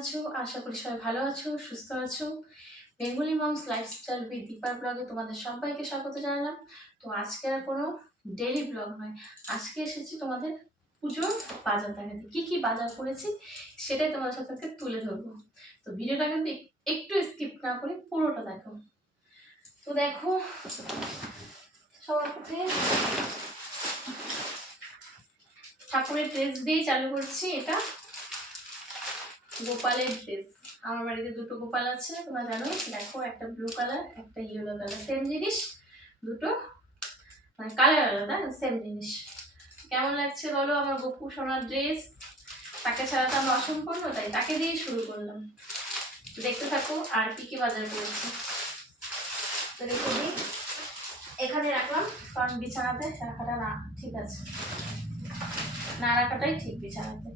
আছো? আশা করি সবাই ভালো আছো, সুস্থ আছো। বেঙ্গলি মমস লাইফস্টাইল উইথ দীপার ব্লগে তোমাদের সবাইকে স্বাগত জানালাম। তো আজকে আর কোনো ডেলি ব্লগ নয়। আজকে এসেছি তোমাদের পুজোর বাজার দেখাতে। কী কী বাজার করেছি সেটাই তোমাদের সাথে আজকে তুলে ধরবো। তো ভিডিওটা কিন্তু একটু স্কিপ না করে পুরোটা দেখো। তো দেখো, সবার প্রথমে ঠাকুরের ড্রেস দিয়েই চালু করছি। এটা গোপালের ড্রেস আমার বাড়িতে দুটো গোপাল আছে, তোমরা জানো, দেখো, একটা ব্লু কালার একটা ইয়েলো কালার সেম জিনিস, দুটো মানে কালার আলাদা সেম জিনিস। কেমন লাগছে বলো? আমার গপু সোনার ড্রেস তাকে ছাড়া তো আমরা অসম্পূর্ণ, তাই তাকে দিয়েই শুরু করলাম। দেখতে থাকো, আর কি কি বাজার করেছি। তো রেখে দিই এখানে রাখলাম, কারণ বিছানাতে রাখাটা না ঠিক আছে। না রাখাটাই ঠিক বিছানাতে।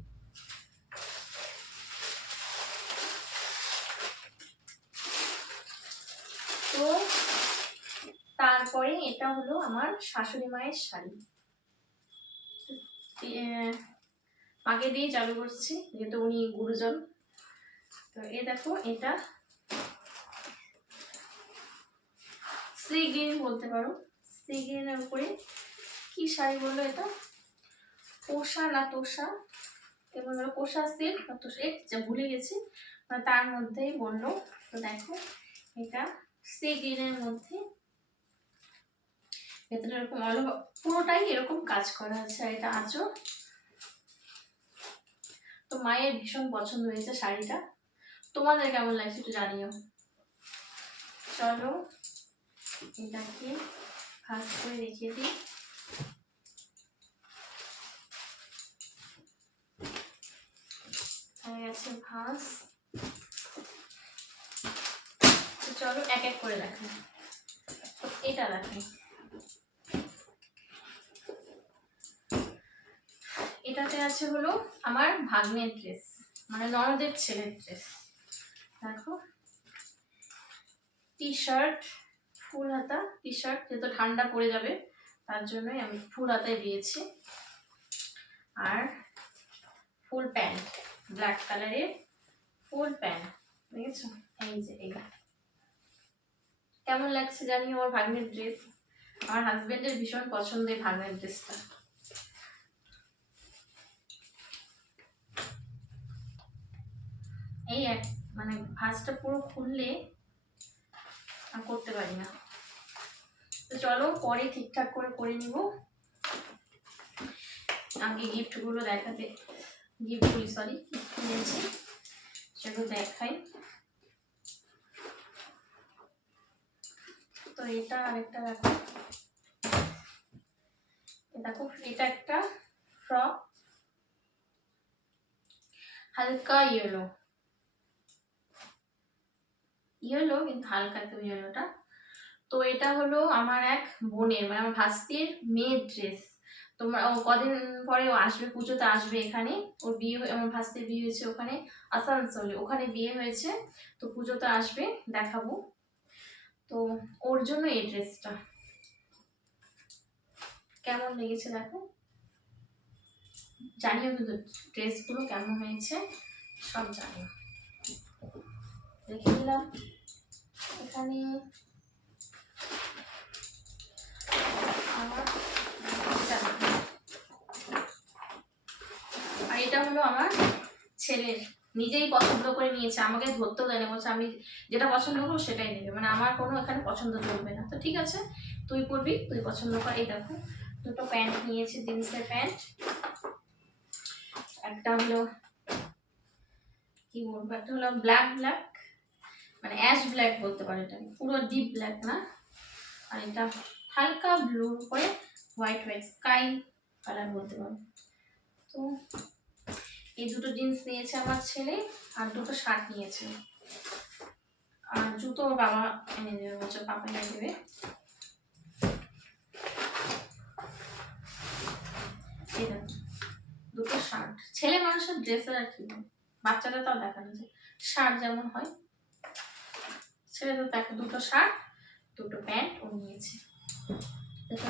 তো তারপরে এটা হলো আমার শাশুড়ি মায়ের শাড়ি। মাকে দিয়ে চালু করছি, যেহেতু উনি গুরুজন। তো এ দেখো, এটা সি গ্রিন বলতে পারো। সি গ্রিনের উপরে কি শাড়ি বলল এটা? পোষা না তোষা? ধরো পোষা সিল্ক না তোষা ভুলে গেছি। মানে তার মধ্যেই বলল, তো দেখো, এটা সি গ্রিনের মধ্যে ভেতরে এরকম অল পুরোটাই এরকম কাজ করা আছে আর এটা আঁচো তো মায়ের ভীষণ পছন্দ হয়েছে শাড়িটা। তোমাদের কেমন লাগছে একটু জানিও। চলো, এটাকে ভাজ করে রেখে দিই। হয়ে গেছে ভাজ তো চলো এক এক করে রাখি এটা রাখি এটাতে আছে হলো আমার ভাগ্নের ড্রেস মানে ননদের ছেলের ড্রেস। দেখো। টি শার্ট ফুল হাতা টি শার্ট যেহেতু ঠান্ডা পড়ে যাবে, তার জন্যই আমি ফুল হাতায় দিয়েছি। আর ফুল প্যান্ট, ব্ল্যাক কালারের ফুল প্যান্ট, দেখেছ? এই যে, এই। কেমন লাগছে জানি আমার ভাগ্নের ড্রেস আমার হাজবেন্ডের ভীষণ পছন্দের ভাগ্নের ড্রেসটা এই এক মানে ভাজটা পুরো খুললে আর করতে পারি না। তো চলো পরে ঠিকঠাক করে করে নিব। আগে গিফটগুলো দেখাতে গিফটগুলি সরি কিনেছি, সেগুলো দেখাই। তো এটা আরেকটা দেখো দেখো, এটা একটা ফ্রক হালকা ইয়েলো ইয়েলো কিন্তু হালকা একটু ইয়েলোটা তো এটা হলো আমার এক বোনের মানে আমার ভাস্তির মেয়ের ড্রেস তোমরা, ও কদিন পরে ও আসবে, পুজোতে আসবে এখানে। ওর বিয়ে আমার ভাস্তির বিয়ে হয়েছে ওখানে আসানসোলে। ওখানে বিয়ে হয়েছে, তো পুজোতে আসবে, দেখাবো। তো ওর জন্য এই ড্রেসটা। কেমন লেগেছে দেখো? জানিও কিন্তু ড্রেসগুলো কেমন হয়েছে, সব জানিও। রেখে দিলাম এখানে আর এটা হলো আমার ছেলের নিজেই পছন্দ করে নিয়েছে, আমাকে ধরতেও দেয়নি বলছে আমি যেটা পছন্দ করব সেটাই নেবে। মানে আমার কোনো এখানে পছন্দ চলবে না। তো ঠিক আছে, তুই পরবি, তুই পছন্দ কর, এই দেখো, দুটো প্যান্ট নিয়েছি, জিন্সের প্যান্ট। একটা হলো, কি বলব, একটা হলো ব্ল্যাক ব্ল্যাক মানে অ্যাশ ব্ল্যাক বলতে পারো এটা, পুরো ডিপ ব্ল্যাক না। আর এটা হালকা ব্লু করে হোয়াইট হোয়াইট, স্কাই কালার বলতে পারো। তো এই দুটো জিন্স নিয়েছে আমার ছেলে আর দুটো শার্ট নিয়েছে। আর জুতো বাবা এনে দেবে, বলছে পাপা এনে দেবে। দুটো শার্ট ছেলে মানুষের ড্রেসের আর কি? বাচ্চাদের তাও দেখানো যায়। শার্ট যেমন হয় ছেলে তো দেখো দুটো শার্ট দুটো প্যান্ট ও নিয়েছে। দেখে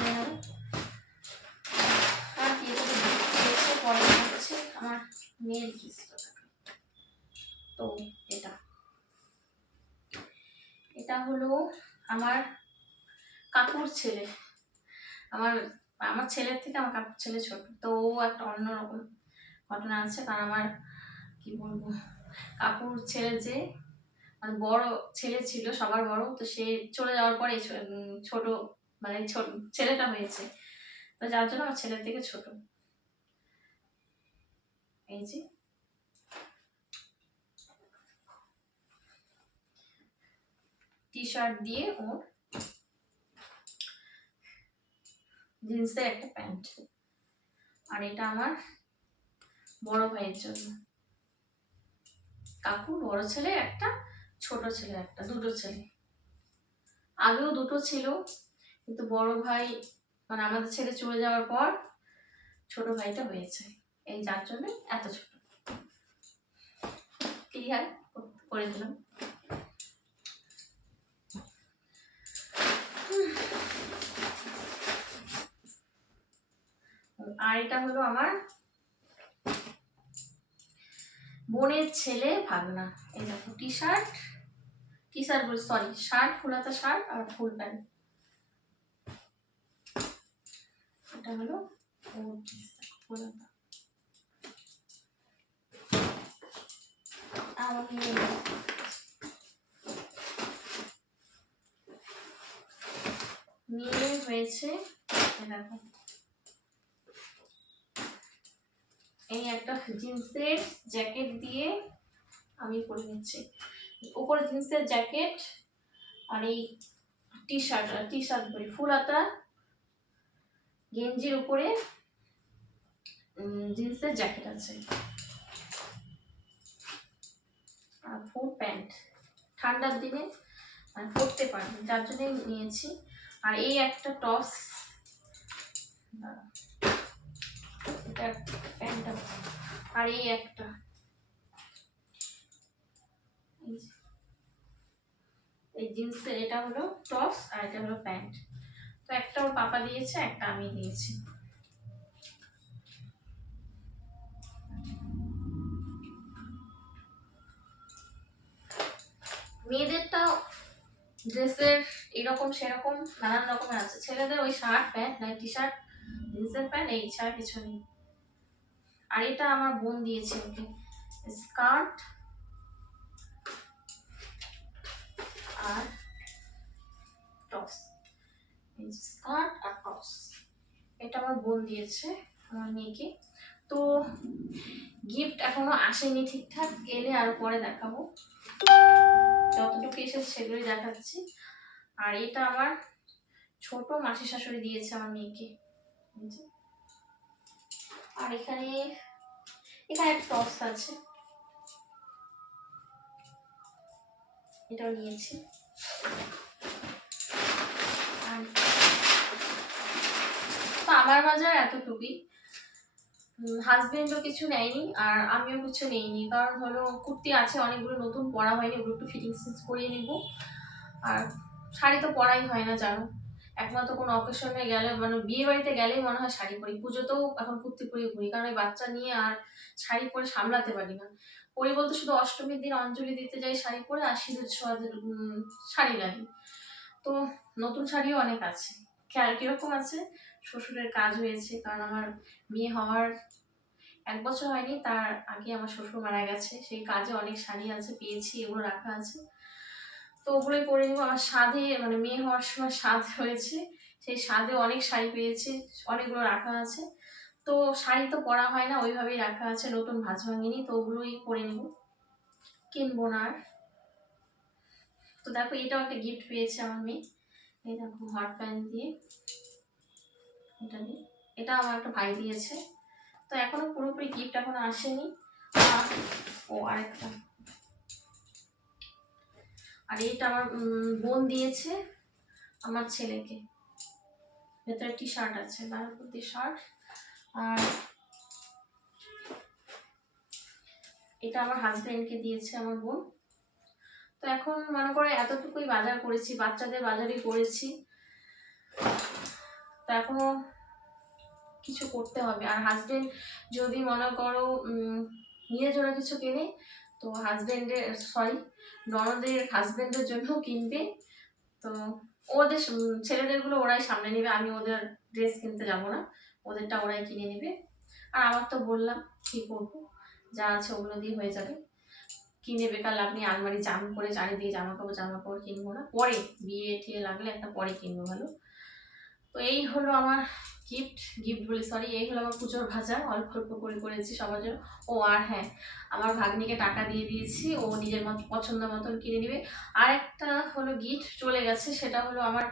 আমার মেয়ের কিস্তা থাকে তো এটা। এটা হলো আমার কাপুর ছেলে। আমার আমার ছেলের থেকে আমার কাপুর ছেলে ছোট। তো ও একটা অন্যরকম ঘটনা আছে। কারণ আমার, কি বলব, কাপুর ছেলে যে মানে বড় ছেলে ছিল, সবার বড়। তো সে চলে যাওয়ার পরে ছোট মানে ছেলেটা হয়েছে। তো যার জন্য আমার ছেলের থেকে ছোট। এই যে। টি দিয়ে ওর জিন্সের একটা প্যান্ট। আর এটা আমার বড় ভাইয়ের জন্য। কাকু বড় ছেলে একটা, ছোট ছেলে একটা, দুটো ছেলে। আগেও দুটো ছিল, কিন্তু বড় ভাই মানে আমাদের ছেলে চলে যাওয়ার পর ছোট ভাইটা হয়েছে। এই যার জন্য এত ছোট। ক্লিয়ার করে দিলাম। আর এটা হলো আমার বোনের ছেলে ভাগনা। এই দেখো টি শার্ট টি শার্ট বল সরি শার্ট ফুলাতা শার্ট আর ফুল প্যান্ট। এটা হলো ফুলাতা। মেয়ে হয়েছে দেখো। এই একটা জিন্সের জ্যাকেট দিয়ে আমি পরে নিচ্ছি। উপরে জিন্সের জ্যাকেট আর এই টি শার্ট টি শার্ট বলি ফুলাতা গেঞ্জির উপরে জিন্সের জ্যাকেট আছে। আর ফুল প্যান্ট। ঠান্ডার দিনে মানে পরতে পারবে, যার জন্যই নিয়েছি। আর এই একটা টপস এটা প্যান্টটা আর এই একটা, এই এই জিন্সের, এটা হলো টপস আর এটা হলো প্যান্ট। তো একটা ওর পাপা দিয়েছে, একটা আমি দিয়েছি মেয়েদেরটা ড্রেসের এরকম সেরকম, নানান রকমের আছে। ছেলেদের ওই শার্ট প্যান্ট নাই টি শার্ট জিন্সের প্যান্ট এই ছাড়া কিছু নেই। আর এটা আমার বোন দিয়েছে ওকে। স্কার্ট আর টপস। স্কার্ট আর টপস। এটা আমার বোন দিয়েছে আমার মেয়েকে। তো গিফট এখনও আসেনি ঠিকঠাক এলে আর পরে দেখাবো। যতটুকু এসেছে সেগুলোই দেখাচ্ছি। আর এটা আমার ছোট মাসি শাশুড়ি দিয়েছে আমার মেয়েকে। আর এখানে এখানে টপস আছে। এটাও নিয়েছি। তো আমার বাজার এতটুকুই। হাজবেন্ডও কিছু নেয়নি আর আমিও কিছু নেইনি। কারণ হলো কুর্তি আছে, অনেকগুলো নতুন পরা হয়নি, ওগুলো একটু ফিটিং সিটিংস করিয়ে নিব। আর শাড়ি তো পরাই হয় না, জানো? একমাত্র কোনো অকেশনে গেলে মানে বিয়ে বাড়িতে গেলেই মনে হয় শাড়ি পরি। পুজোতেও এখন কুর্তি পরে ঘুরি, কারণ ওই বাচ্চা নিয়ে আর শাড়ি পরে সামলাতে পারি না। পরি বলতে শুধু অষ্টমীর দিন অঞ্জলি দিতে যাই শাড়ি পরে, আর সিঁদুর ছোঁয়াদের শাড়ি লাগে। তো নতুন শাড়িও অনেক আছে। কীরকম আছে? শ্বশুরের কাজ হয়েছে, কারণ আমার বিয়ে হওয়ার এক বছর হয়নি, তার আগে আমার শ্বশুর মারা গেছে। সেই কাজে অনেক শাড়ি আছে, পেয়েছি, এগুলো রাখা আছে। তো ওগুলোই পরে নিবো। আমার স্বাদে মানে মেয়ে হওয়ার সময় স্বাদ হয়েছে। সেই স্বাদে অনেক শাড়ি পেয়েছি, অনেকগুলো রাখা আছে। তো শাড়ি তো পরা হয় না, ওইভাবেই রাখা আছে, নতুন ভাঁজ ভাঙিনি, তো ওগুলোই পরে নেব। কিনবো না আর। তো দেখো, এটাও একটা গিফট পেয়েছে আমার মেয়ে। এই দেখো হট প্যান্ট দিয়ে এটা দিয়ে। এটা আমার একটা ভাই দিয়েছে। তো এখনও পুরোপুরি গিফট এখনও আসেনি। ও আরেকটা। আর এইটা আমার বোন দিয়েছে আমার ছেলেকে। ভেতরে টি শার্ট আছে বারোপতি শার্ট আর এটা আমার হাজবেন্ডকে দিয়েছে আমার বোন। তো এখন মনে করে এতটুকুই বাজার করেছি, বাচ্চাদের বাজারই করেছি। তো এখনও কিছু করতে হবে। আর হাজবেন্ড যদি মনে করো নিয়ে জন্য কিছু কেনে, তো হাজবেন্ডের সরি ননদের হাজবেন্ডের জন্য কিনবে। তো ওদের ছেলেদেরগুলো ওরাই সামনে নেবে। আমি ওদের ড্রেস কিনতে যাব না। ওদেরটা ওরাই কিনে নেবে। আর আমার তো বললাম, কি করব? যা আছে ওগুলো দিয়ে হয়ে যাবে। কিনে বেকার লাভ নেই আলমারি জাম করে চারিদিকে জামা কাপড় জামা কাপড় কিনবো না। পরে বিয়ে ঠিয়ে লাগলে একটা পরে কিনবো, ভালো। তো এই হলো আমার গিফট গিফট বলি সরি এই হলো আমার পুজোর ভাজা অল্প অল্প করে করেছি সবার জন্য ও, আর হ্যাঁ আমার ভাগ্নিকে টাকা দিয়ে দিয়েছি। ও নিজের মত, পছন্দ মতন কিনে নেবে। আর একটা হলো গিফট চলে গেছে, সেটা হলো আমার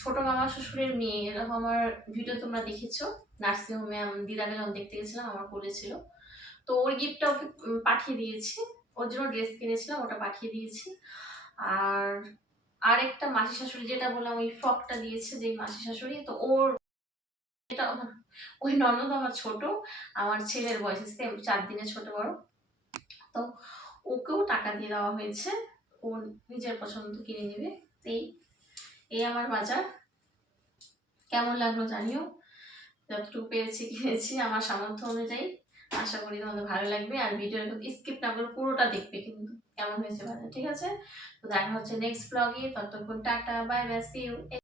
ছোট মামা শ্বশুরের মেয়ে। এরকম আমার ভিডিও তোমরা দেখেছ। নার্সিংহোমে দিদাকে যখন দেখতে গেছিলাম, আমার করেছিল তো ওর গিফটটা ওকে পাঠিয়ে দিয়েছি। ওর জন্য ড্রেস কিনেছিলাম, ওটা পাঠিয়ে দিয়েছি। আর আরেকটা মাসি শাশুড়ি যেটা বললাম, ওই ফ্রকটা দিয়েছে যে মাসি শাশুড়ি, তো ওর এটা ওই ননদ আমার ছোট, আমার ছেলের বয়সে সেম চার দিনের ছোট বড়। তো ওকেও টাকা দিয়ে দেওয়া হয়েছে, ও নিজের পছন্দ কিনে নেবে। এই এই আমার বাজার। কেমন লাগল জানিও? যতটুকু পেরেছি, কিনেছি। আমার সামর্থ্য অনুযায়ী আশা করি তোমাদের ভালো লাগবে আর ভিডিও স্কিপ না করে পুরোটা দেখবে কিন্তু কেমন হয়েছে ভালো ঠিক আছে? তো দেখা হচ্ছে নেক্সট ব্লগে ততক্ষণ tata bye bye see you